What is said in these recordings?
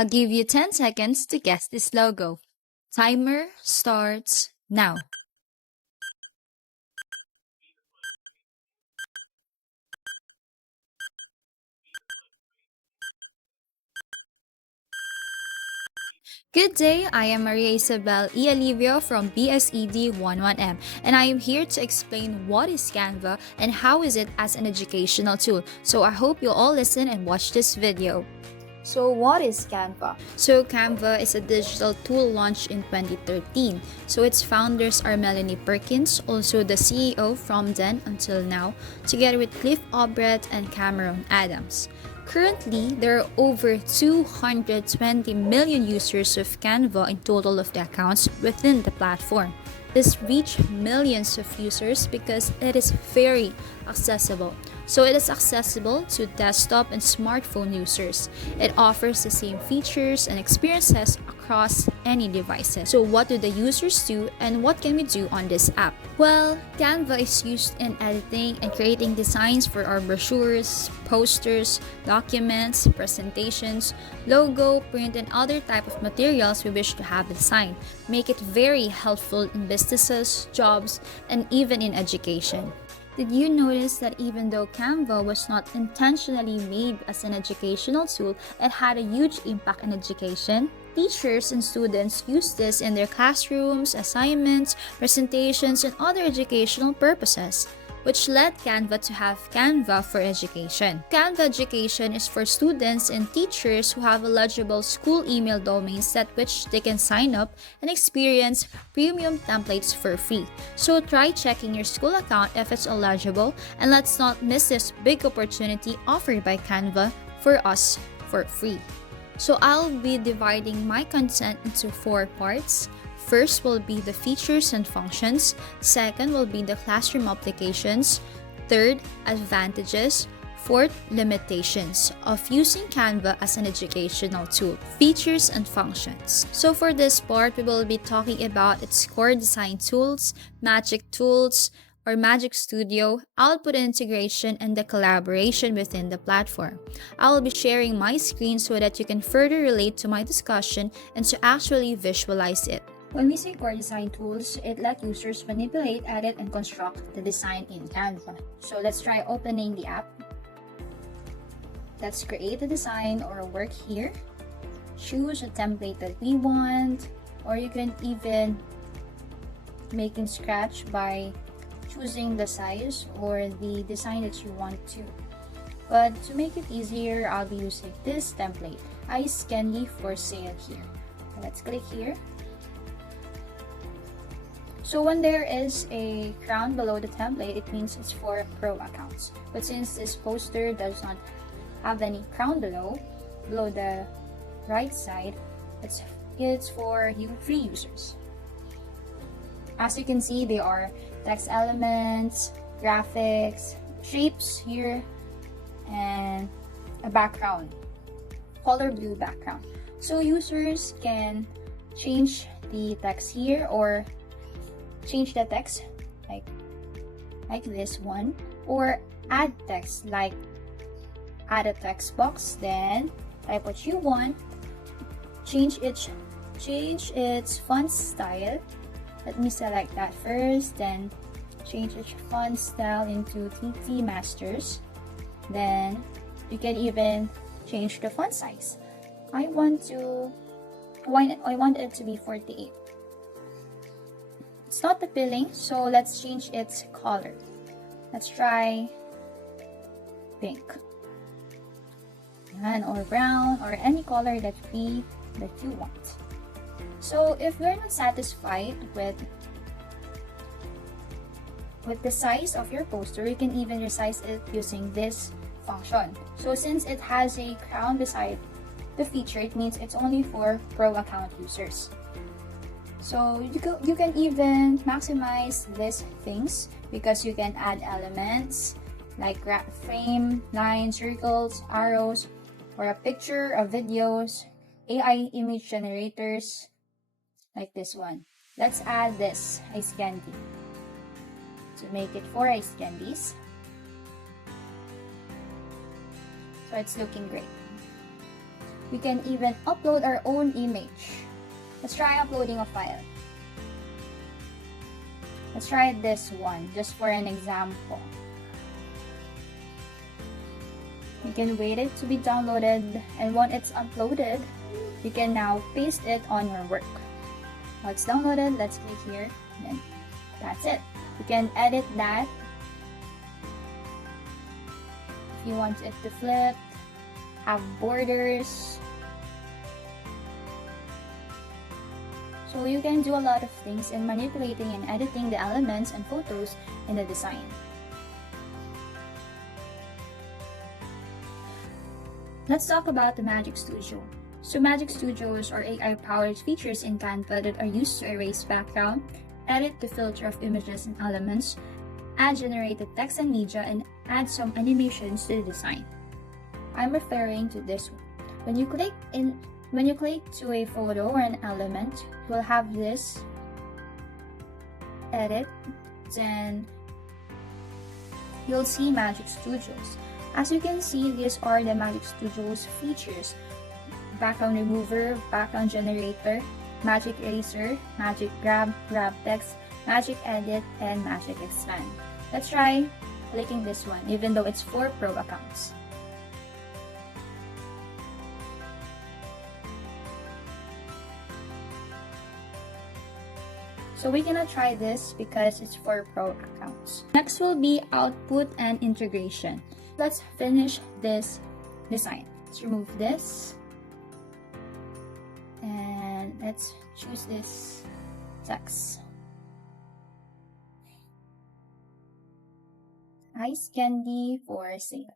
I'll give you 10 seconds to guess this logo. Timer starts now. Good day, I am Maria Isabel E. Alivio from BSED 11M, and I am here to explain what is Canva and how is it as an educational tool. So I hope you all listen and watch this video. So what is Canva? So Canva is a digital tool launched in 2013. So its founders are Melanie Perkins, also the CEO from then until now, together with Cliff Obrecht and Cameron Adams. Currently, there are over 220 million users of Canva in total of the accounts within the platform. This reached millions of users because it is very accessible. So it is accessible to desktop and smartphone users. It offers the same features and experiences across any devices. So what do the users do and what can we do on this app? Well, Canva is used in editing and creating designs for our brochures, posters, documents, presentations, logo, print, and other type of materials we wish to have designed. Make it very helpful in businesses, jobs, and even in education. Did you notice that even though Canva was not intentionally made as an educational tool, it had a huge impact in education? Teachers and students use this in their classrooms, assignments, presentations, and other educational purposes, which led Canva to have Canva for Education. Canva Education is for students and teachers who have eligible school email domains at which they can sign up and experience premium templates for free. So try checking your school account if it's eligible, and let's not miss this big opportunity offered by Canva for us for free. So I'll be dividing my content into 4 parts. First will be the features and functions. Second will be the classroom applications. Third, advantages. Fourth, limitations of using Canva as an educational tool. Features and functions. So for this part, we will be talking about its core design tools, magic tools, or Magic Studio, output integration, and the collaboration within the platform. I will be sharing my screen so that you can further relate to my discussion and to actually visualize it. When we say core design tools, it lets users manipulate, edit, and construct the design in Canva. So let's try opening the app. Let's create a design or a work here. Choose a template that we want, or you can even make in scratch by choosing the size or the design that you want to. But to make it easier, I'll be using this template, Ice Candy for Sale here. Let's click here. So when there is a crown below the template, it means it's for pro accounts. But since this poster does not have any crown below the right side, it's for free users. As you can see, there are text elements, graphics, shapes here, and a background, color blue background. So users can change the text here or change the text like this one, or add text like add a text box, then type what you want, change its font style. Let me select that first, then change its font style into TT Masters. Then you can even change the font size. I want it to be 48. It's not appealing, so let's change its color. Let's try pink, or brown, or any color that you want. So if you're not satisfied with the size of your poster, you can even resize it using this function. So since it has a crown beside the feature, it means it's only for pro account users. So you can even maximize these things because you can add elements like frame, lines, circles, arrows, or a picture, of videos, AI image generators, like this one. Let's add this ice candy to make it 4 ice candies. So it's looking great. We can even upload our own image. Let's try uploading a file. Let's try this one just for an example. You can wait it to be downloaded, and once it's uploaded, you can now paste it on your work. Now it's downloaded, let's click here, and then that's it. You can edit that. If you want it to flip, have borders. So you can do a lot of things in manipulating and editing the elements and photos in the design. Let's talk about the Magic Studio. So Magic Studios are AI-powered features in Canva that are used to erase background, edit the filter of images and elements, add generated text and media, and add some animations to the design. I'm referring to this one. When you click to a photo or an element, you will have this edit, then you'll see Magic Studios. As you can see, these are the Magic Studios features: background remover, background generator, magic eraser, magic grab, grab text, magic edit, and magic expand. Let's try clicking this one, even though it's for pro accounts. So we cannot try this because it's for pro accounts. Next will be output and integration. Let's finish this design. Let's remove this. And let's choose this text. Ice candy for sale.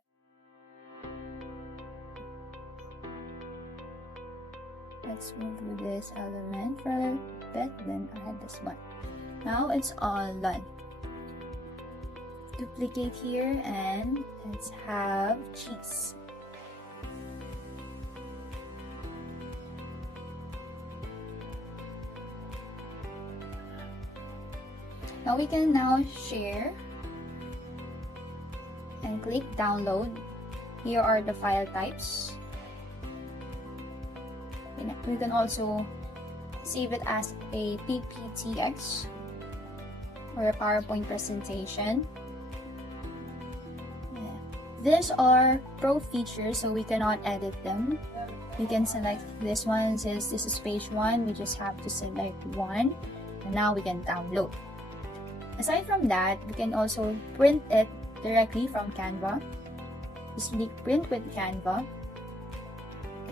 Let's move this element for a bit, then add this one. Now it's all done. Duplicate here and let's have cheese. Now we can share and click download. Here are the file types. We can also save it as a PPTX or a PowerPoint presentation. These are pro features, so we cannot edit them. We can select this one. Since this is page 1, we just have to select one, and now we can download. Aside from that, we can also print it directly from Canva. Just click print with Canva.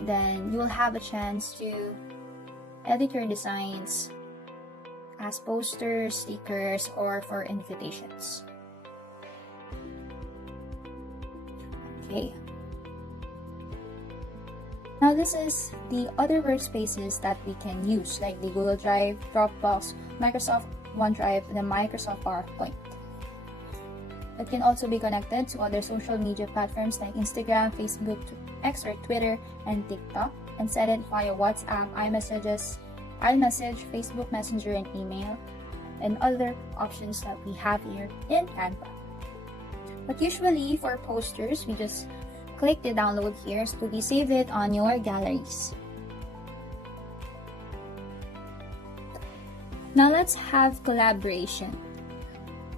Then you will have a chance to edit your designs as posters, stickers, or for invitations. Okay. Now this is the other workspaces that we can use, like the Google Drive, Dropbox, Microsoft OneDrive, and the Microsoft PowerPoint. It can also be connected to other social media platforms like Instagram, Facebook, X or Twitter, and TikTok, and set it via WhatsApp, iMessage, Facebook Messenger, and email, and other options that we have here in Canva. But usually for posters, we just click the download here so we save it on your galleries. Now let's have collaboration.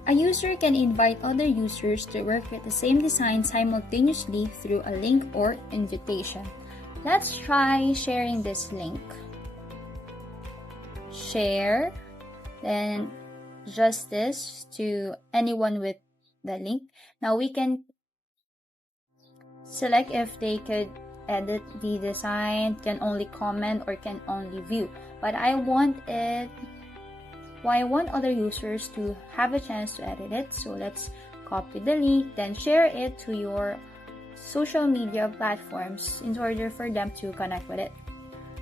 A user can invite other users to work with the same design simultaneously through a link or invitation. Let's try sharing this link. Share, then just this to anyone with the link. Now we can select if they could edit the design, can only comment, or can only view. But I want other users to have a chance to edit it. So let's copy the link, then share it to your social media platforms in order for them to connect with it.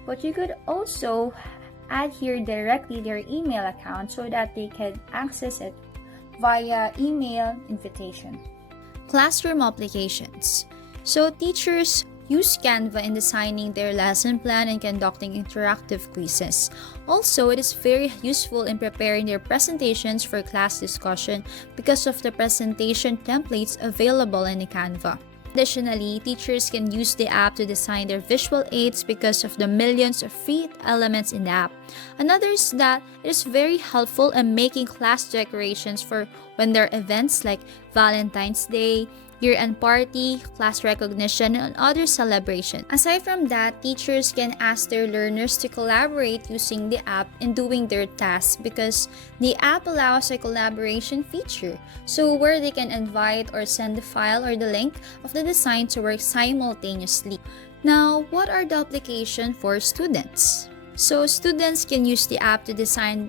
But you could also add here directly their email account so that they can access it via email invitation. Classroom applications. So teachers use Canva in designing their lesson plan and conducting interactive quizzes. Also, it is very useful in preparing their presentations for class discussion because of the presentation templates available in the Canva. Additionally, teachers can use the app to design their visual aids because of the millions of free elements in the app. Another is that it is very helpful in making class decorations for when there are events like Valentine's Day, year-end party, class recognition, and other celebrations. Aside from that, teachers can ask their learners to collaborate using the app in doing their tasks because the app allows a collaboration feature, so where they can invite or send the file or the link of the design to work simultaneously. Now, what are the applications for students? So students can use the app to design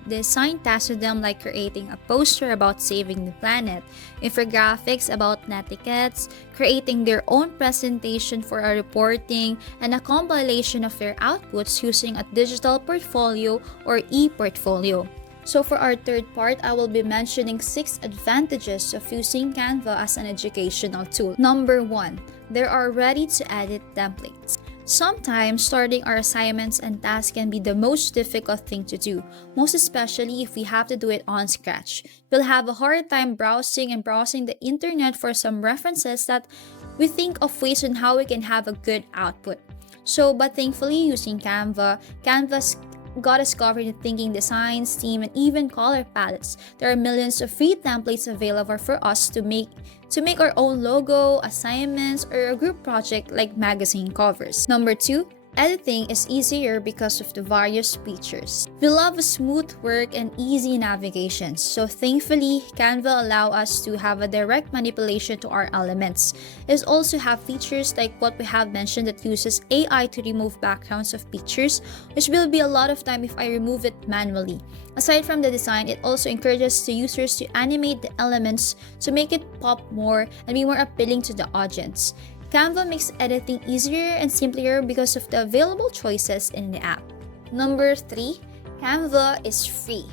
tasks to them, like creating a poster about saving the planet, infographics about netiquettes, creating their own presentation for a reporting, and a compilation of their outputs using a digital portfolio or e-portfolio. So for our third part, I will be mentioning 6 advantages of using Canva as an educational tool. Number 1, there are ready-to-edit templates. Sometimes, starting our assignments and tasks can be the most difficult thing to do, most especially if we have to do it on scratch. We'll have a hard time browsing the internet for some references that we think of ways on how we can have a good output. But thankfully, using Canva's got us covered in thinking designs, theme, and even color palettes. There are millions of free templates available for us to make our own logo, assignments, or a group project like magazine covers. Number 2, editing is easier because of the various features. We love a smooth work and easy navigation, so thankfully, Canva allow us to have a direct manipulation to our elements. It also have features like what we have mentioned that uses AI to remove backgrounds of pictures, which will be a lot of time if I remove it manually. Aside from the design, it also encourages the users to animate the elements to make it pop more and be more appealing to the audience. Canva makes editing easier and simpler because of the available choices in the app. Number 3, Canva is free.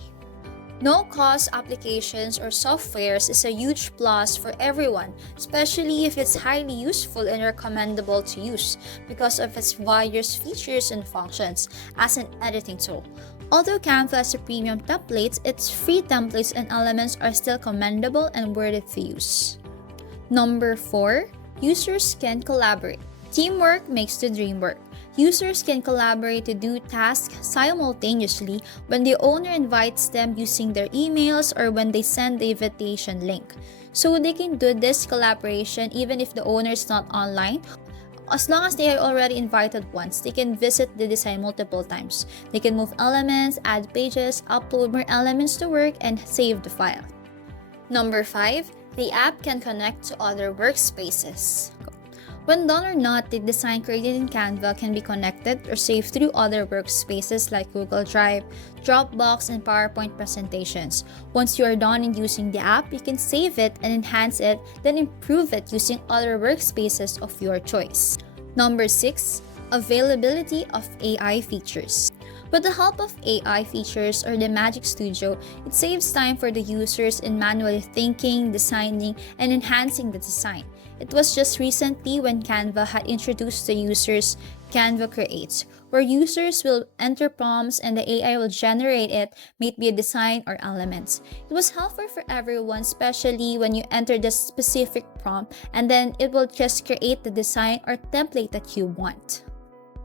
No-cost applications or softwares is a huge plus for everyone, especially if it's highly useful and recommendable to use because of its various features and functions as an editing tool. Although Canva has a premium templates, its free templates and elements are still commendable and worth it to use. Number 4, users can collaborate. Teamwork makes the dream work. Users can collaborate to do tasks simultaneously when the owner invites them using their emails or when they send the invitation link. So they can do this collaboration even if the owner is not online. As long as they are already invited once, they can visit the design multiple times. They can move elements, add pages, upload more elements to work, and save the file. Number 5, the app can connect to other workspaces. When done or not, the design created in Canva can be connected or saved through other workspaces like Google Drive, Dropbox, and PowerPoint presentations. Once you are done in using the app, you can save it and enhance it, then improve it using other workspaces of your choice. Number 6, availability of AI features. With the help of AI features or the Magic Studio, it saves time for the users in manually thinking, designing, and enhancing the design. It was just recently when Canva had introduced the users Canva Creates, where users will enter prompts and the AI will generate it, may it be a design or elements. It was helpful for everyone, especially when you enter the specific prompt and then it will just create the design or template that you want.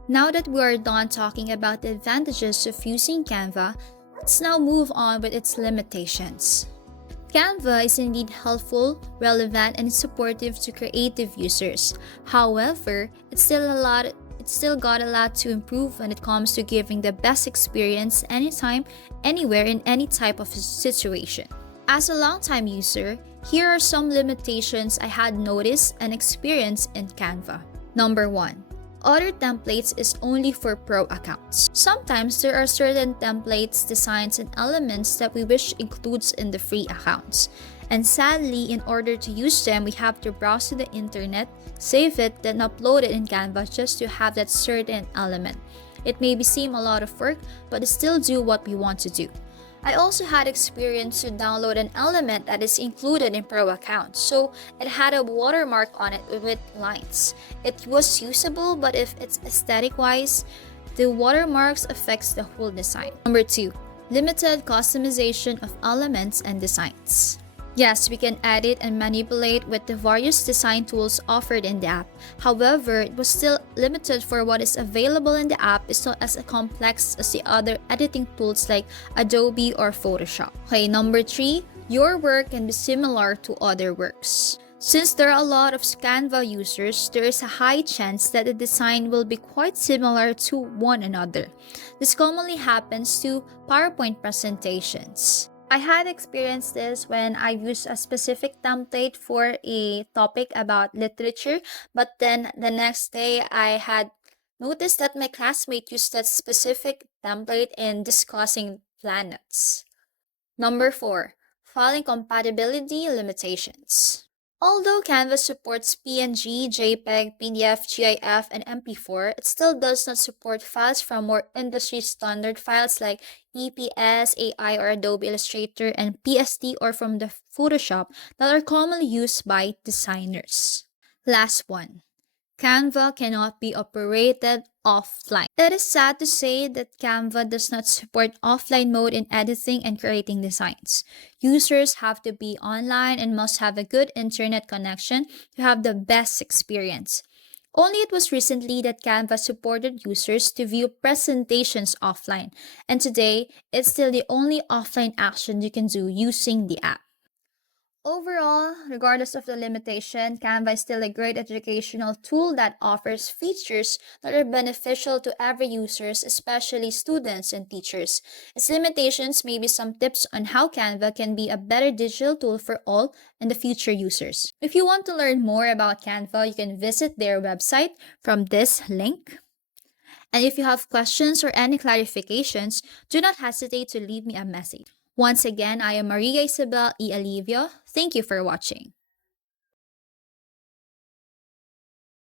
Now that we are done talking about the advantages of using Canva, let's now move on with its limitations. Canva is indeed helpful, relevant, and supportive to creative users. However, it's still got a lot to improve when it comes to giving the best experience anytime, anywhere, in any type of situation. As a longtime user, here are some limitations I had noticed and experienced in Canva. Number 1. Other templates is only for pro accounts. Sometimes there are certain templates, designs, and elements that we wish includes in the free accounts. And sadly, in order to use them, we have to browse to the internet, save it, then upload it in Canva just to have that certain element. It may seem a lot of work, but it still do what we want to do. I also had experience to download an element that is included in Pro account, so it had a watermark on it with lines. It was usable, but if it's aesthetic-wise, the watermarks affects the whole design. Number 2. Limited customization of elements and designs. Yes, we can edit and manipulate with the various design tools offered in the app. However, it was still limited for what is available in the app is not as complex as the other editing tools like Adobe or Photoshop. Okay, number 3, your work can be similar to other works. Since there are a lot of Canva users, there is a high chance that the design will be quite similar to one another. This commonly happens to PowerPoint presentations. I had experienced this when I used a specific template for a topic about literature, but then the next day I had noticed that my classmate used that specific template in discussing planets. Number 4, filing compatibility limitations. Although Canva supports PNG, JPEG, PDF, GIF, and MP4, it still does not support files from more industry standard files like EPS, AI, or Adobe Illustrator, and PSD or from the Photoshop that are commonly used by designers. Last one. Canva cannot be operated offline. It is sad to say that Canva does not support offline mode in editing and creating designs. Users have to be online and must have a good internet connection to have the best experience. Only it was recently that Canva supported users to view presentations offline, and today it's still the only offline action you can do using the app. Overall, regardless of the limitation, Canva is still a great educational tool that offers features that are beneficial to every users, especially students and teachers. Its limitations may be some tips on how Canva can be a better digital tool for all and the future users. If you want to learn more about Canva, you can visit their website from this link. And if you have questions or any clarifications, do not hesitate to leave me a message. Once again, I am Maria Isabel E. Alivio. Thank you for watching.